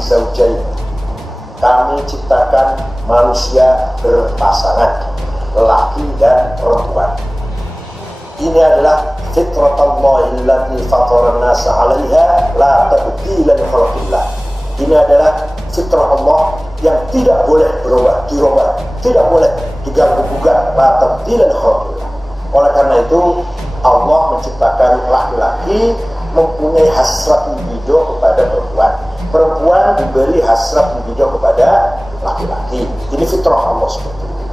zaujain. Kami ciptakan manusia berpasangan, laki dan perempuan. Ini adalah fitratallahi allati fataran nasa 'alaiha la tabdila li khalqillah. Ini adalah fitrah Allah yang tidak boleh berubah, dirubah, tidak boleh diganggu-gugat, la tabdila li khalqillah. Oleh karena itu Allah menciptakan laki-laki mempunyai hasrat libido kepada perempuan. Perempuan diberi hasrat libido kepada laki-laki. Ini fitrah Allah seperti itu.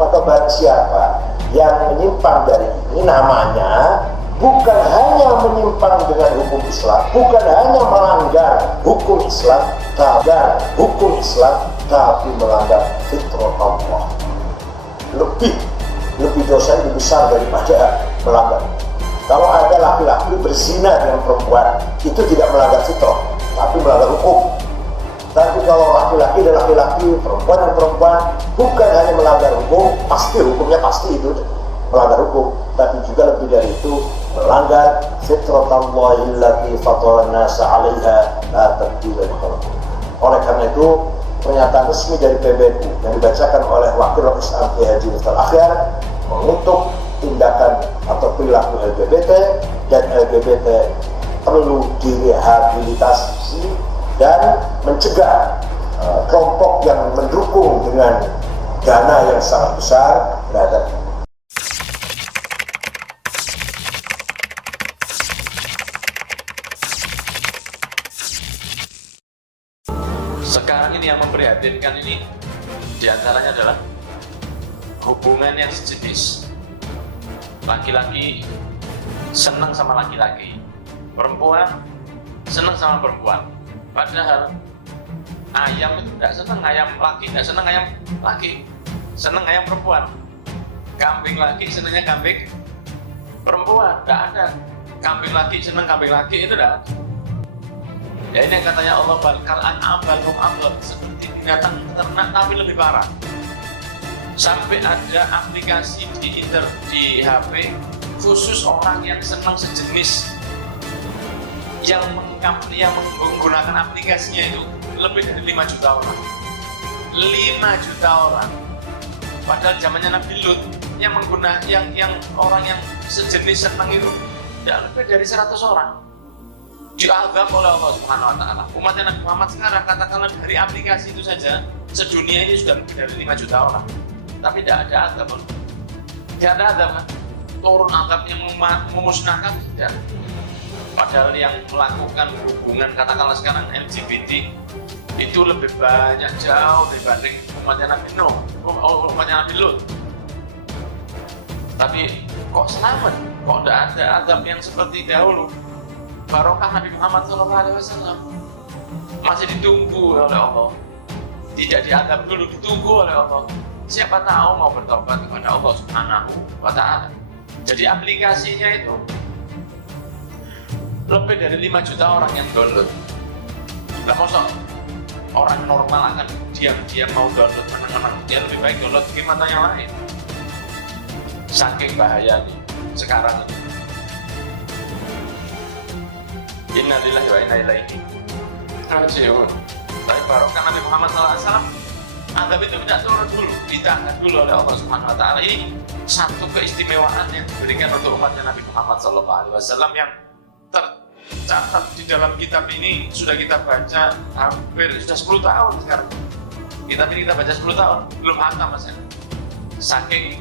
Maka barang siapa yang menyimpang dari ini, namanya bukan hanya menyimpang dengan hukum Islam, bukan hanya melanggar hukum Islam, tapi melanggar fitrah Allah. Lebih dosa lebih besar daripada melanggar. Kalau ada laki-laki berzina dengan perempuan, itu tidak melanggar fitrah, tapi melanggar hukum. Tapi kalau laki-laki dan laki-laki, perempuan dan perempuan, bukan hanya melanggar hukum, pasti hukumnya pasti itu melanggar hukum, tapi juga lebih dari itu melanggar fitratallahi allati fataran nasa 'alaiha la tabdila li khalqillah. Oleh karena itu, pernyataan resmi dari PBNU yang dibacakan oleh Wakil Rais Amti Haji Muftal Akhyar mengutuk tindakan atau perilaku LGBT, dan LGBT perlu direhabilitasi dan mencegah kelompok yang mendukung dengan dana yang sangat besar terhadap. Sekarang ini yang memprihatinkan ini diantaranya adalah hubungan yang sejenis. Laki-laki senang sama laki-laki, perempuan senang sama perempuan. Padahal ayam itu tidak senang ayam laki, tidak senang ayam laki, senang ayam perempuan. Kambing laki senangnya kambing perempuan, tidak ada. Kambing laki senang kambing laki, itu tidak ada. Ya ini yang katanya Allah, bakal an'am balhum adl, seperti binatang ternak tapi lebih parah. Sampai ada aplikasi di HP khusus orang yang senang sejenis, yang menggunakan aplikasinya itu lebih dari 5 juta orang. 5 juta orang. Padahal zamannya Nabi Lut yang orang yang sejenis senang itu tidak lebih dari 100 orang. Diazab oleh Allah Subhanahu wa taala. Umatnya Nabi Muhammad sekarang, katakanlah dari aplikasi itu saja sedunia ini sudah lebih dari 5 juta orang. Tapi tidak ada azab. Tidak ada azab kan? Turun azab yang memusnahkan tidak. Padahal yang melakukan hubungan katakanlah sekarang LGBT itu lebih banyak jauh dibanding umatnya Nabi Nuh, umatnya Nabi Lut. Tapi kok selamat? Kok tidak ada azab yang seperti dahulu? Barokah Nabi Muhammad SAW masih ditunggu oleh Allah, tidak diazab dulu, ditunggu oleh Allah. Siapa tahu mau bertobat kepada Allah Subhanahu wa taala. Jadi aplikasinya itu lebih dari 5 juta orang yang download. Nah, masa orang normal akan diam-diam mau download menang-menang? Dia lebih baik download gimana yang lain. Saking bahayanya sekarang ini. Innalillahi wa inna ilaihi raji'un. Tapi barokah Nabi Muhammad SAW, azab itu tidak turun dulu, ditahan dulu oleh Allah Subhanahu wa taala. Ini satu keistimewaan yang diberikan untuk umatnya Nabi Muhammad SAW yang tercatat di dalam kitab ini. Sudah kita baca hampir sudah 10 tahun sekarang. Kitab ini kita baca 10 tahun, belum hatam Mas. Saking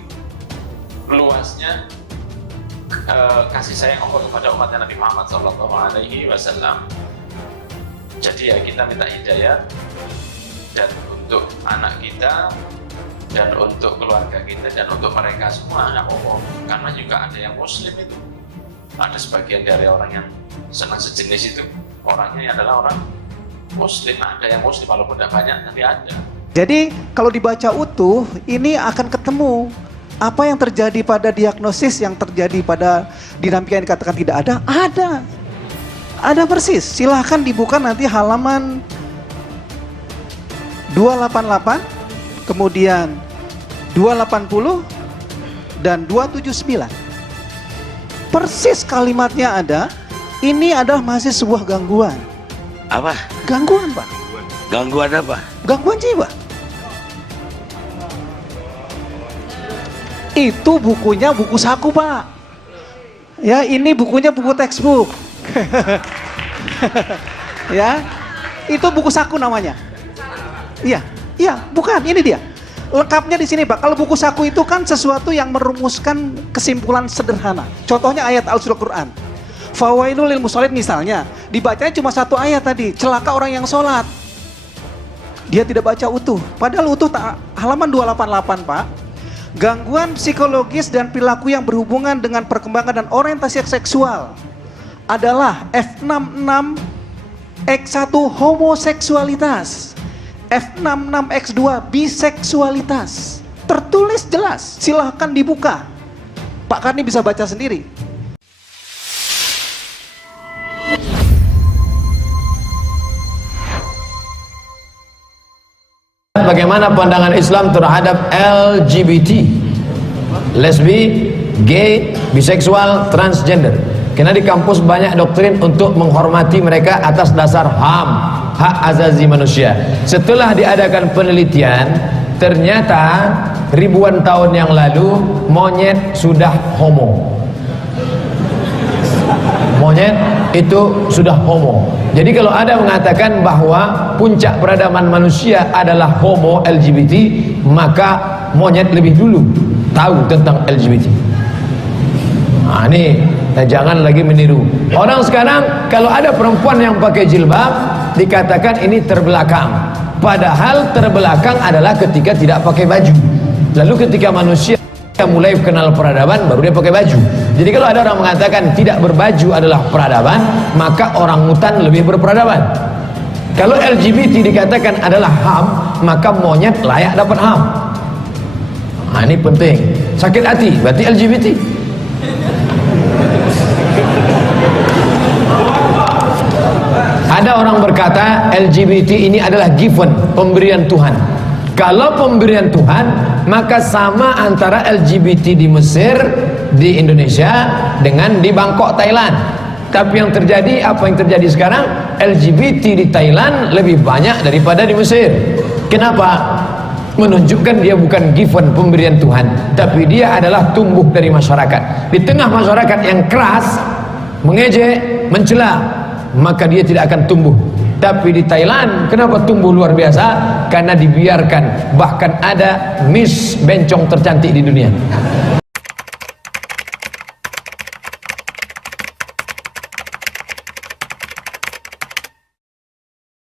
luasnya kasih sayang Allah kepada umatnya Nabi Muhammad SAW. Jadi ya kita minta hidayah, dan untuk anak kita, dan untuk keluarga kita, dan untuk mereka semua anak Allah. Karena juga ada yang muslim itu, ada sebagian dari orang yang senang sejenis itu orangnya adalah orang muslim. Ada yang muslim walaupun tidak banyak, tapi ada. Jadi kalau dibaca utuh ini akan ketemu apa yang terjadi pada diagnosis yang terjadi pada dinamika yang dikatakan tidak ada persis. Silahkan dibuka nanti halaman 288, kemudian 280 dan 279. Persis kalimatnya ada. Ini adalah masih sebuah gangguan. Apa? Gangguan, Pak. Gangguan apa? Gangguan jiwa. Itu bukunya buku saku, Pak. Ya, ini bukunya buku textbook. Ya, itu buku saku namanya. Iya, bukan, ini dia. Lengkapnya di sini, Pak. Kalau buku saku itu kan sesuatu yang merumuskan kesimpulan sederhana. Contohnya ayat Al-Quran. Fawailul lil musallin misalnya, dibacanya cuma satu ayat tadi, celaka orang yang sholat. Dia tidak baca utuh, padahal utuh halaman 288, Pak. Gangguan psikologis dan perilaku yang berhubungan dengan perkembangan dan orientasi seksual adalah F66 X1 homoseksualitas, F66 X2 biseksualitas. Tertulis jelas, silahkan dibuka. Pak Karni bisa baca sendiri. Bagaimana pandangan Islam terhadap LGBT, lesbi, gay, biseksual, transgender? Karena di kampus banyak doktrin untuk menghormati mereka atas dasar HAM, hak azazi manusia. Setelah diadakan penelitian, ternyata ribuan tahun yang lalu monyet sudah homo. Monyet itu sudah homo. Jadi kalau ada mengatakan bahwa puncak peradaban manusia adalah homo LGBT, maka monyet lebih dulu tahu tentang LGBT. Nah, ini jangan lagi meniru. Orang sekarang kalau ada perempuan yang pakai jilbab dikatakan ini terbelakang. Padahal terbelakang adalah ketika tidak pakai baju. Lalu ketika manusia mulai kenal peradaban baru dia pakai baju. Jadi kalau ada orang mengatakan tidak berbaju adalah peradaban, maka orang hutan lebih berperadaban. Kalau LGBT dikatakan adalah HAM, maka monyet layak dapat HAM. Nah, ini penting. Sakit hati berarti LGBT. Ada orang berkata LGBT ini adalah given, pemberian Tuhan. Kalau pemberian Tuhan, maka sama antara LGBT di Mesir, di Indonesia, dengan di Bangkok, Thailand. Tapi yang terjadi, apa yang terjadi sekarang? LGBT di Thailand lebih banyak daripada di Mesir. Kenapa? Menunjukkan dia bukan given, pemberian Tuhan, tapi dia adalah tumbuh dari masyarakat. Di tengah masyarakat yang keras, mengejek, mencela, maka dia tidak akan tumbuh. Tapi di Thailand kenapa tumbuh luar biasa? Karena dibiarkan. Bahkan ada Miss bencong tercantik di dunia.